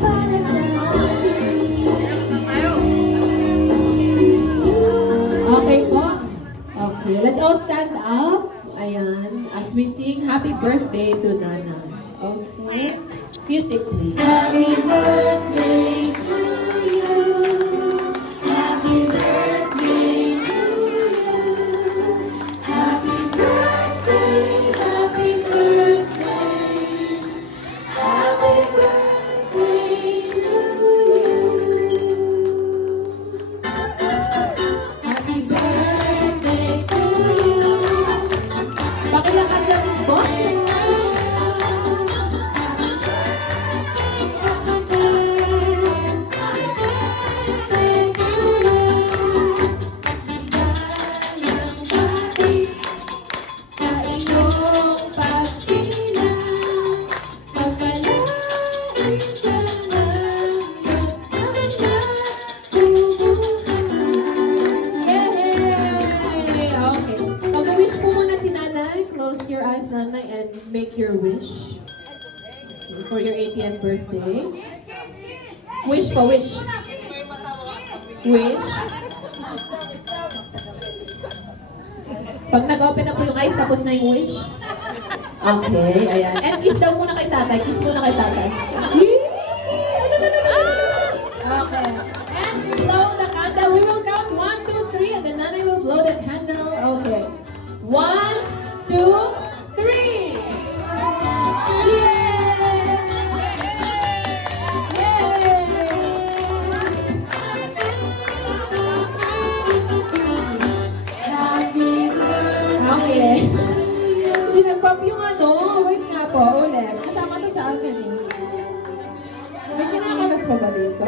para sa Okay po. Okay, let's all stand up. Ayan, as we sing Happy Birthday to Nana. Okay. Music, please. Happy birthday to you. Happy birthday to you. Happy birthday, happy birthday. Happy birthday to you. Happy birthday to you. Pakilakas ang boss. Sa iyong pagsilang, pagpalain ka ng Diyos na nagtutumuhan. Yay! Okay. Pag-wish po muna si Nanay. Close your eyes, Nanay, and make your wish. For your 80th birthday. Wish po, wish. Wish. Pag nag-open na po yung eyes, tapos na yung wish. Okay, ayan. And kiss daw muna kay tatay. Kiss muna kay tatay. Yee! Okay. And blow the candle. We will count 1, 2, 3, and then Nanay will blow the candle. Okay. 1, 2, 3. Yay! Happy birthday Okay. to you. Hindi nag-pop yung ano. Wait nga po, ulit. Kasama to sa akin eh. May kinakalas pa ba dito?